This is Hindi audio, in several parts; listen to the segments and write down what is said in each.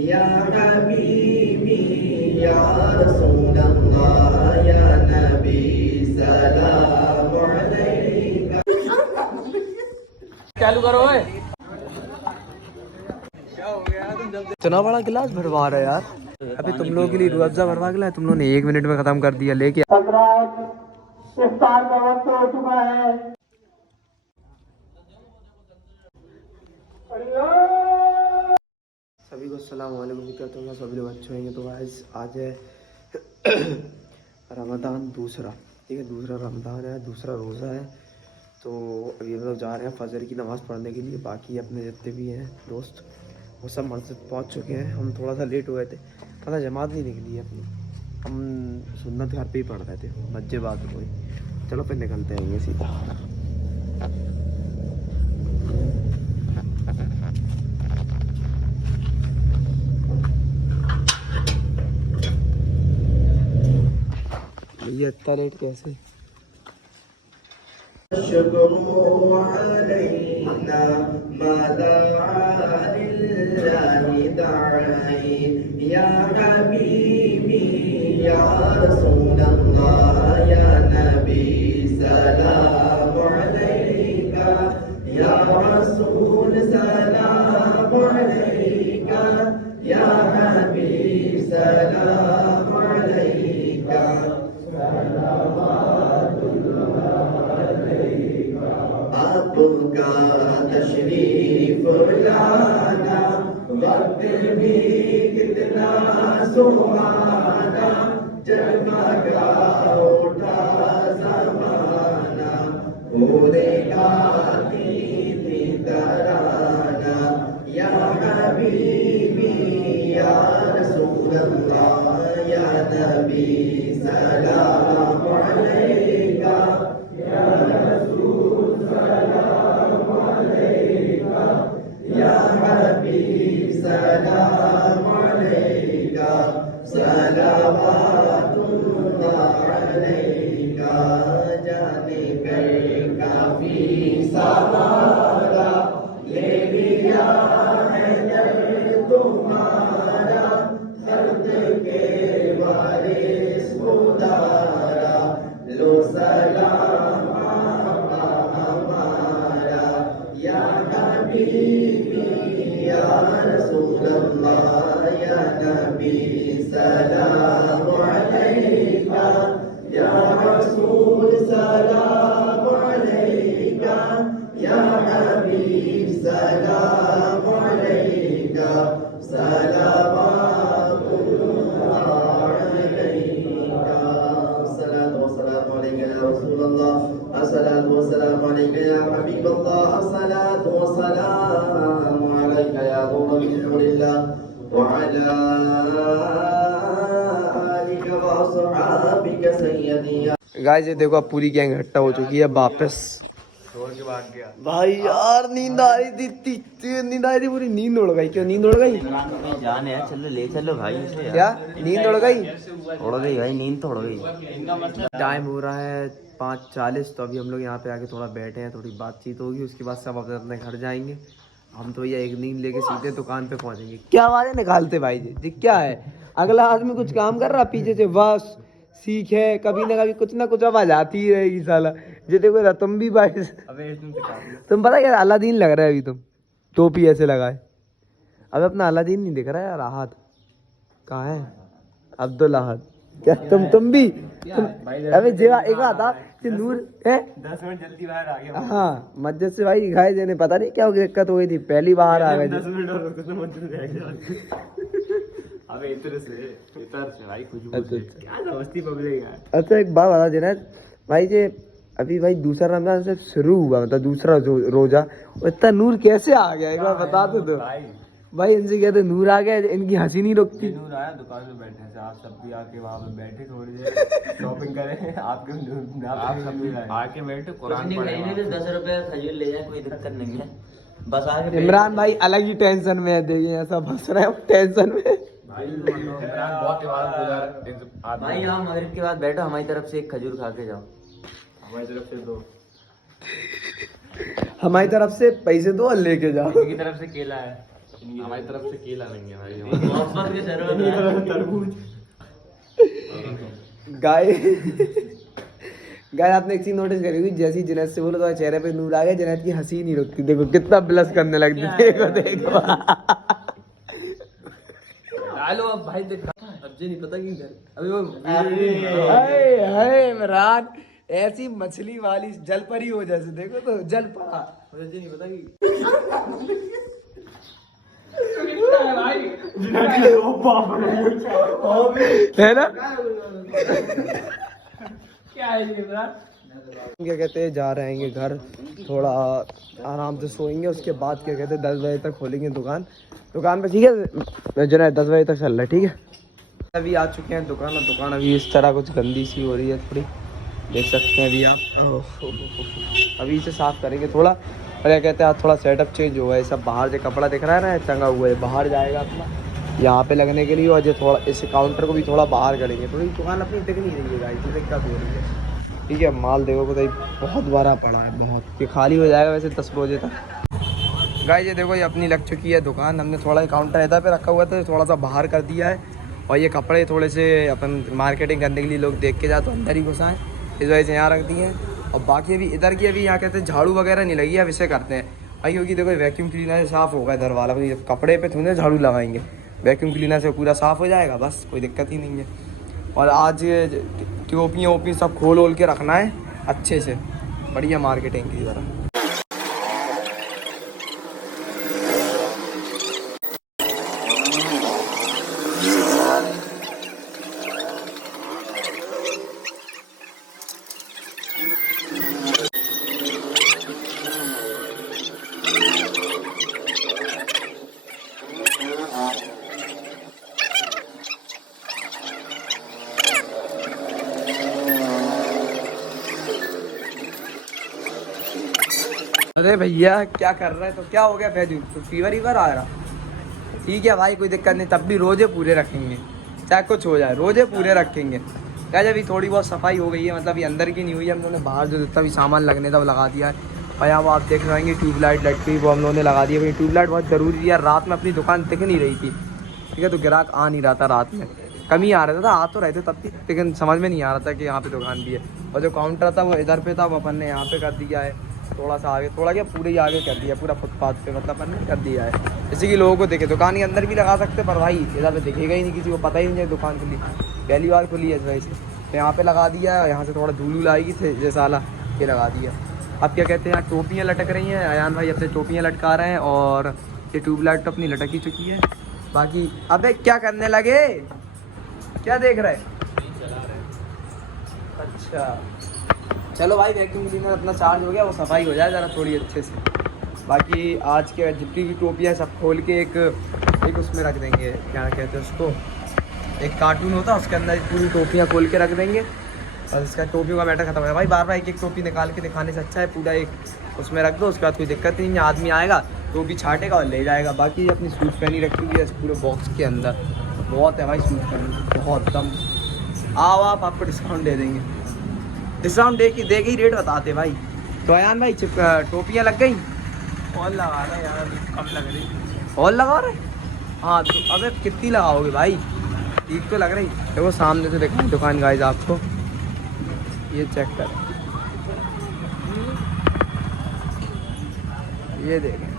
या हबीबी या रसूल अल्लाह या नबी सलाम अलैका। चालू करो ओए। क्या हो गया तुम जल्दी इतना बड़ा गिलास भरवा रहे यार। अभी तुम लोगों के लिए रूह अफ़ज़ा भरवा के लाए, तुम लोगों ने 1 मिनट में खत्म कर दिया। लेके इफ्तार का वक्त हो चुका है। सभी को अस्सलाम वालेकुम। क्या तुम सभी लोग अच्छे होंगे। तो आज है रमज़ान दूसरा, ठीक है, दूसरा रमज़ान है, दूसरा रोज़ा है। तो अभी हम लोग जा रहे हैं फजर की नमाज़ पढ़ने के लिए। बाकी अपने जितने भी हैं दोस्त वो सब मस्जिद पहुंच चुके हैं। हम थोड़ा सा लेट हो गए थे, पता जमात नहीं निकली है अपनी। हम सुन्नत घर पे ही पढ़ रहे थे, मस्जिद बात कोई। चलो फिर निकलते हैं ये सीधा। ये इतना लेट कैसे? या हबीबी या रसूल अल्लाह या नबी सलाम अलैका। या रसूल सलाम अलैका। या हबीब सलाम अलैका। आपका तशरीफ लाना वक्त भी कितना सुहाना। जगमगा उठा ज़माना पूरे गाती थी तराना। या हबीबी या रसूल अल्लाह या नबी सलाम अलैका। या रसूल सलाम अलैका। या हबीब सलाम अलैका। सलावतुल्लाह अलैका। जाने कर काफी सवारा ले लिया है दर तुम्हारा। दर्द के बारिश उतारा लो सलाम आपका हमारा। या हबीबी या रसूल अल्लाह या नबी सलाम अलैका। या रसूल सलाम अलैका। या हबीब सलाम अलैका। सलावतुल्लाह अलैका। अस्सलातु वस्सलामु अलैका या रसूल अल्लाह। अस्सलातु वस्सलामु अलैका या हबीब अल्लाह। अस्सलातु वस्सलामु अलैका या रसूलिल्लाह व अला आलिका व अस्हाबिका सय्यदी। गाइस ये देखो अब पूरी गैंग इकट्ठा हो चुकी है वापस। भाई यार नींद आ रही थी, नींद आ रही थी, पूरी नींद उड़ गई। क्यों नींद उड़ गई? जाने है, चलो ले चलो भाई इसे यार। क्या नींद उड़ गई? उड़ गई भाई, नींद तो उड़ गई। टाइम हो रहा है 5:40। तो अभी हम लोग यहाँ पे आके थोड़ा बैठे हैं, थोड़ी बातचीत होगी, उसके बाद सब अपने अपने घर जाएंगे। हम तो ये एक नींद लेके सीधे दुकान पे पहुंचेंगे। क्या आवाजें निकालते भाई जी क्या है? अगला आदमी कुछ काम कर रहा पीछे से, बस सीख है, कभी ना कभी कुछ ना कुछ आवाज आती ही रहेगी साला। जो देखो तुम भी भाई, तुम पता क्या अलादीन लग रहा है अभी। तुम टोपी ऐसे लगाए। अब अपना अलादीन नहीं दिख रहा है यार। आहद कहाँ है? अब्दुल आहद। क्या तुम भी अबे जेवा एक बात था कि नूर है 10 मिनट जल्दी बाहर आ गया। हाँ मस्जिद से भाई दिखाई देने, पता नहीं क्या दिक्कत हो गई थी, पहली बाहर आ गए 10 मिनट और उसको मस्जिद रह गया। अबे इधर से भाई खुशबू से क्या दोस्ती पब्लिक यार। अच्छा एक बात बता देना भाई जी, अभी भाई दूसरा रमजान से शुरू हुआ, मतलब दूसरा रोजा, इतना नूर कैसे आ गया एक बार बता दो भाई। इनसे कहते नूर आ गया, इनकी हंसी नहीं रुकती। नूर आया दुकान में बैठे थे, आप सब भी आके वहाँ पे बैठे, थोड़ी देर शॉपिंग करें। आपके आप सब भी आके बैठे कुरान पढ़े। 10 रुपए खजूर ले जाए, कोई दिक्कत नहीं है, बस आके। इमरान भाई अलग ही टेंशन में है, देखिए ऐसा फंस रहा है टेंशन में। इमरान बहुत भाई यहाँ मगरिब के बाद बैठो, हमारी तरफ से एक खजूर खा के जाओ। हमारी तरफ से दो, हमारी तरफ से पैसे दो और लेके जाओ। इनकी तरफ से केला है, हमारी तरफ से केला नहीं है भाई। गाय गाय आपने एक चीज नोटिस करी होगी, जैसी जुनैद से बोलो तो चेहरे पे नूर आ गया, जुनैद की हंसी नहीं रुकती, देखो कितना ब्लश करने लगती, देखो देखो। डालो अब भाई, देखा अब जी नहीं पता कि अभी वो हाय हाय इमरान, ऐसी मछली वाली जल परी हो जैसे, देखो तो जल पड़ा, मुझे जी नहीं पता कि है ना। क्या है ये इमरान? क्या कहते हैं, जा रहे हैं घर, थोड़ा आराम से सोएंगे, उसके बाद क्या कहते हैं 10 बजे तक खोलेंगे दुकान पे, ठीक है जरा 10 बजे तक चल रहा है, ठीक है। अभी आ चुके हैं दुकान, और दुकान अभी इस तरह कुछ गंदी सी हो रही है थोड़ी, देख सकते हैं अभी आप। अभी इसे साफ करेंगे थोड़ा, और क्या कहते हैं आज थोड़ा सेटअप चेंज हुआ है, सब बाहर जो कपड़ा दिख रहा है ना टंगा हुआ है, बाहर जाएगा अपना यहाँ पे लगने के लिए, और जो थोड़ा इस काउंटर को भी थोड़ा बाहर करेंगे, थोड़ी दुकान अपनी दिख नहीं रही है गाइस, दिक्कत हो रही है, ठीक है। माल देखो भाई बहुत बड़ा पड़ा है, बहुत, ये खाली हो जाएगा वैसे 10 बजे तक। गाइस ये देखो ये अपनी लग चुकी है दुकान, हमने थोड़ा काउंटर इधर पे रखा हुआ था, थोड़ा सा बाहर कर दिया है, और ये कपड़े थोड़े से अपन मार्केटिंग करने के लिए लोग देख के जाए तो अंदर ही घुसाएं, इस वजह से यहाँ रख दिए हैं। और बाकी अभी इधर की अभी यहाँ कहते हैं झाड़ू वगैरह नहीं लगी है, अब इसे करते हैं भाई, क्योंकि देखो वैक्यूम क्लीनर से साफ़ होगा इधर वाला, कपड़े पे थोड़े झाड़ू लगाएंगे, वैक्यूम क्लीनर से पूरा साफ़ हो जाएगा, बस कोई दिक्कत ही नहीं है। और आज टोपियाँ वोपियाँ सब खोल वोल के रखना है अच्छे से, बढ़िया मार्केटिंग की तरह। अरे भैया क्या कर रहा है, तो क्या हो गया फैजू, तो फीवर ही आ रहा, ठीक है भाई कोई दिक्कत नहीं, तब भी रोजे पूरे रखेंगे, चाहे कुछ हो जाए रोजे पूरे रखेंगे। क्या जब थोड़ी बहुत सफाई हो गई है, मतलब ये अंदर की नहीं हुई है, हम लोगों ने बाहर जो जितना भी सामान लगने था वो लगा दिया है, और यहाँ वो आप देख रहे होंगे ट्यूबलाइट लटकी वो हम लोगों ने लगा दी है, ट्यूबलाइट बहुत ज़रूरी है, रात में अपनी दुकान दिख नहीं रही थी, ठीक है, तो ग्राहक आ नहीं रहा था रात में, कम ही आ रहा था, आ तो रहे थे तब भी, लेकिन समझ में नहीं आ रहा था कि यहाँ पे दुकान भी है। और जो काउंटर था वो इधर पे था, वो अपन ने यहाँ पे कर दिया है, थोड़ा सा आगे, थोड़ा क्या पूरे ही आगे कर दिया, पूरा फुटपाथ पे मतलब अपन ने कर दिया है, जैसे कि लोगों को दिखे, दुकान के अंदर भी लगा सकते, पर भाई इधर पे दिखेगा ही नहीं, किसी को पता ही नहीं है दुकान खुली, पहली बार खुली है इस वजह से, तो यहाँ पे लगा दिया है, यहाँ से थोड़ा धूल उल आएगी जैसा वाला, ये लगा दिया। अब क्या कहते हैं यहाँ टोपियाँ लटक रही हैं, अयान भाई अपने टोपियाँ लटका रहे हैं, और ये ट्यूबलाइट तो अपनी लटक ही चुकी है। बाकी अबे क्या करने लगे, क्या देख रहे, अच्छा चलो भाई वैक्यूम क्लीनर अपना चार्ज हो गया, वो सफाई हो जाए ज़रा थोड़ी अच्छे से। बाकी आज के जितनी भी टोपियाँ सब खोल के एक उसमें रख देंगे, क्या कहते हैं उसको, एक कार्टून होता है उसके अंदर पूरी टोपियाँ खोल के रख देंगे, और इसका टोपियों का मैटर खत्म है भाई, बार बार एक टोपी निकाल के दिखाने से अच्छा है पूरा एक उसमें रख दो, उसके बाद कोई दिक्कत नहीं है, आदमी आएगा टोपी छाटेगा और ले जाएगा। बाकी अपनी सूट पहनी रखी हुई है इस पूरे बॉक्स के अंदर, बहुत है भाई सूट पहनी, बहुत दम। आओ आप, आपको डिस्काउंट दे देंगे, डिस्काउंट दे के ही रेट बताते भाई। तो अयान भाई टोपियाँ लग गई, और लगा रहे यार, कम लग रही, और लगा रहे, हाँ तो अबे कितनी लगाओगे भाई, ठीक तो लग रही, देखो सामने से देखो दुकान गाइस आपको, ये चेक कर, ये देखें,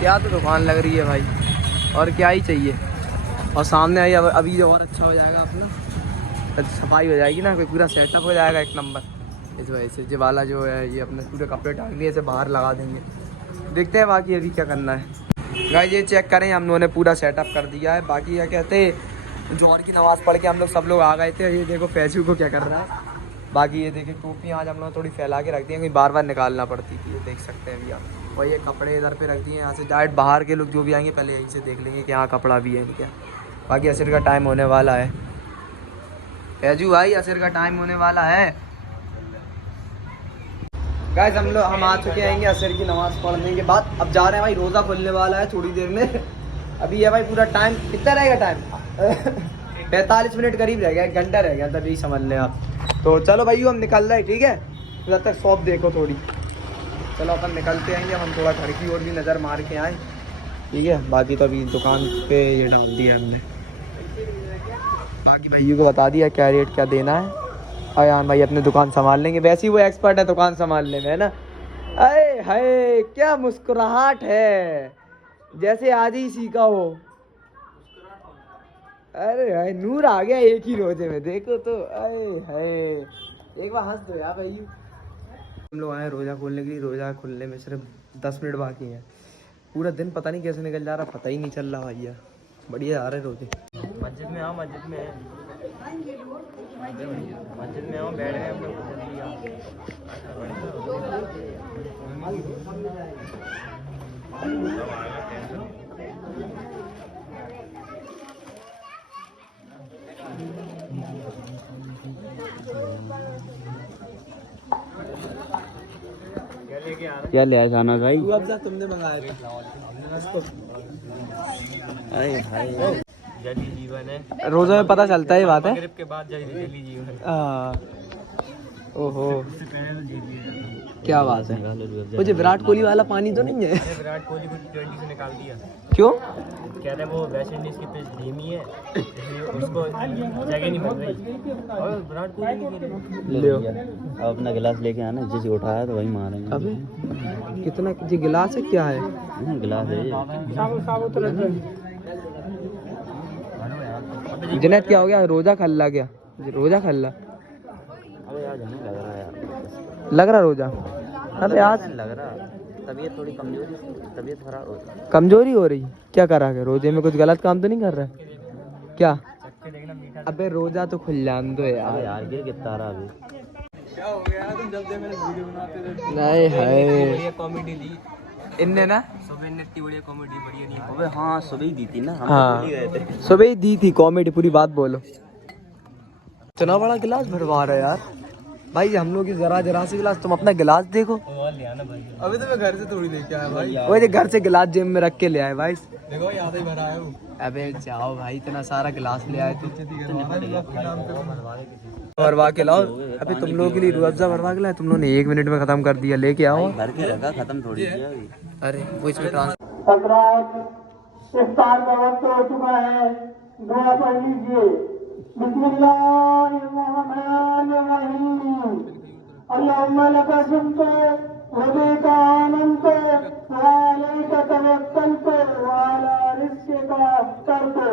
क्या तो दुकान लग रही है भाई, और क्या ही चाहिए। और सामने आई अभी जो और अच्छा हो जाएगा अपना, सफाई हो जाएगी ना, कोई पूरा सेटअप हो जाएगा एक नंबर, इस वजह से ये वाला जो है ये अपने पूरे कपड़े टांग लिए ऐसे बाहर लगा देंगे, देखते हैं बाकी अभी क्या करना है। गाइस ये चेक करें, हम लोगों ने पूरा सेटअप कर दिया है। बाकी क्या कहते हैं जोहर की नमाज़ पढ़ के हम लोग सब लोग आ गए थे, ये देखो फैजू को क्या कर रहा है। बाकी ये देखिए टोपियाँ आज हम लोग थोड़ी फैला के रख दी हैं, क्योंकि बार बार निकालना पड़ती थी, ये देख सकते हैं अभी आप। और ये कपड़े इधर पे रख दिए, यहाँ से डायरेक्ट बाहर के लोग जो भी आएंगे पहले यहीं से देख लेंगे कि यहाँ कपड़ा भी है क्या। बाकी असर का टाइम होने वाला है, फैजू भाई असर का टाइम होने वाला है। गाइस हम आ चुके हैं असर की नमाज़ पढ़ने के बाद, अब जा रहे हैं भाई, रोज़ा खुलने वाला है थोड़ी देर में। अभी है भाई पूरा टाइम, कितना रहेगा टाइम 45 मिनट करीब रह गया, 1 घंटा रह गया, तब यही समझ लें आप। तो चलो भाई हम निकल रहे हैं, ठीक है। जब तक शॉप देखो थोड़ी। चलो अपन निकलते आएंगे, हम थोड़ा घर की ओर भी नज़र मार के आए, ठीक है। बाकी तो अभी दुकान पे ये डाल दिया हमने, बाकी भैया को बता दिया क्या रेट क्या देना है। अयान भाई अपने दुकान संभाल लेंगे, वैसे ही वो एक्सपर्ट है दुकान संभालने में, है ना। अरे हाय क्या मुस्कुराहट है, जैसे आज ही सीखा हो। अरे हाय नूर आ गया एक ही रोजे में, देखो तो। अरे हाय एक बार हंस दो यार भाई। हम लोग आए रोज़ा खोलने के लिए, रोज़ा खुलने में सिर्फ 10 मिनट बाकी हैं। पूरा दिन पता नहीं कैसे निकल जा रहा, पता ही नहीं चल रहा भैया। बढ़िया आ रहे रोजे। मस्जिद में आओ, मस्जिद में आओ, बैठ गए हम लोग। क्या ले आया खाना भाई? तुमने मंगाया था। अरे भाई जली जीवन है, रोज़े में पता चलता है ये बात है। मगरिब के बाद जली जीवन। ओहो क्या बात है। मुझे विराट कोहली वाला पानी तो नहीं है? विराट कोहली को T20 से निकाल दिया। क्यों? कहते हैं वो वेस्ट इंडीज की पिच धीमी है, इसलिए उसको जगह नहीं मिल रही, और विराट कोहली ले अब अपना गिलास लेके आना, जिसे उठाया तो वही मारेंगे। अबे कितना जी गिलास है, क्या है? गिलास है जुनैद क्या हो गया, रोजा खल्ला क्या? रोजा खल्ला अबे यार नहीं लग रहा यार, लग रहा रोजा। अबे आज लग रहा तबीयत थोड़ी कमजोरी, तबीयत खराब हो रही, कमजोरी हो रही, क्या करा है? रोजे में कुछ गलत काम तो नहीं कर रहा है क्या? अबे रोजा तो खुल जान दो यार। यार गिर कितना रहा अभी। क्या हो गया तुम जब देख मैंने वीडियो बनाते थे? नहीं है बढ़िया कॉमेडी दी इनने ना, सुबह ने इतनी बढ़िया कॉमेडी बढ़िया नहीं। अबे हाँ सुबह ही दी थी ना, हम तो हाँ भूल ही गए थे। सुबह ही दी थी कॉमेडी, पूरी बात बोलो। इतना बड़ा गिलास भरवा रहा है यार भाई, हम लोग की जरा से गिलास, तुम अपना गिलास देखो। अभी तो मैं घर से थोड़ी लेके आया भाई, वो जो घर से गिलास जेब में रख के ले आए भाई। देखो याद ही भरा है वो। अबे जाओ भाई, इतना सारा गिलास ले आए तुम, भरवा के लाओ। अबे तुम लोगों के लिए रूह अफ़ज़ा भरवा के लाए, तुम लोगों ने 1 मिनट में खत्म कर दिया, लेके आओ। भर के रखा, खत्म थोड़ी किया अभी। अरे वो इसमें ट्रांस इफ्तार का वक्त हो चुका है, दुआ पढ़ लीजिए। बिस्मिल्लाहिर्रहमानिर्रहीम। अल्लाहुम्मा लका सुम्तु व बिका आमन्तु व अलैका तवक्कलतु व अला रिज़्क़िका अफ़्तरतु।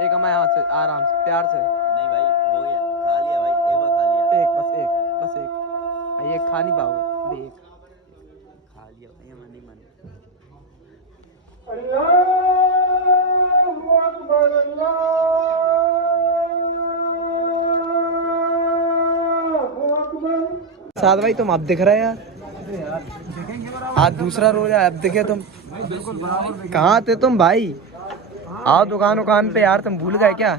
एक हमारे हाथ से आराम से प्यार से, नहीं भाई हो गया, खा लिया भाई, एक बार खा लिया। एक बस एक ये खा नहीं पाओगे अभी, एक खा लिया भाई, मैं नहीं मानी। अल्लाहु अकबर, अल्लाहु अकबर। साथ भाई तुम अब दिख रहे हैं यार, आज दूसरा रोज है, अब दिखे तुम। कहाँ थे तुम भाई? आओ दुकान पे यार, तुम भूल गए क्या?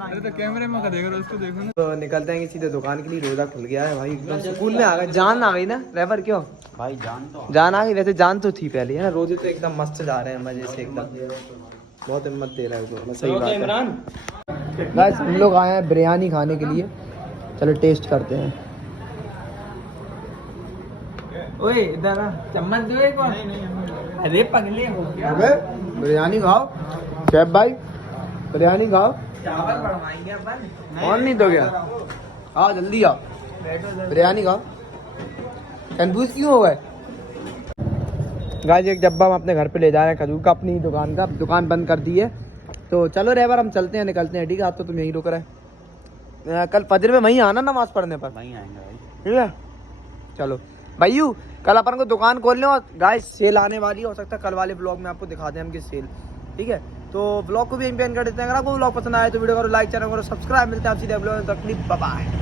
अरे तो कैमरे में देख रहे हो, इसको देखो ना। तो निकलते हैं सीधे दुकान के लिए, रोजा खुल गया है भाई, एकदम सुकून में आ गए। जान आ गई ना रेवर, क्यों भाई जान आ गई? वैसे जान तो थी पहले, है ना। रोजे तो एकदम मस्त जा रहे हैं, मजे से एकदम, बहुत हिम्मत दे रहा है वो, सही बात है। गाइस हम लोग आए हैं बिरयानी खाने के लिए, चलो टेस्ट करते हैं। ओए इधर आ, चम्मच दो एक बार। अरे पगले हो क्या? अबे बिरयानी खाओ शेफ भाई, बिरयानी खाओ। चावल बढ़वाएंगे अपन, और नहीं तो क्या? आओ जल्दी आओ, बिरयानी खाओ। कंफ्यूज क्यों हो गए? गाइस एक डब्बा हम अपने घर पे ले जा रहे हैं खजूर का, अपनी दुकान का, दुकान बंद कर दी है। तो चलो रेवर हम चलते हैं, निकलते हैं, ठीक है? आज तो तुम यहीं रुक रहे। कल फजर में वहीं आना नमाज पढ़ने पर। वहीं आएंगे भाई। ठीक है चलो भाइयों, कल अपन को दुकान खोलने और गाइस सेल आने वाली है, हो सकता है कल वाले ब्लॉग में आपको दिखा दें हम की सेल। ठीक है तो ब्लॉग को भी यहीं पे एंड कर देते हैं। अगर आपको ब्लॉग पसंद आए तो वीडियो को लाइक, चैनल को सब्सक्राइब। मिलते हैं आप सीधे ब्लॉग में, तकलीफ बाय।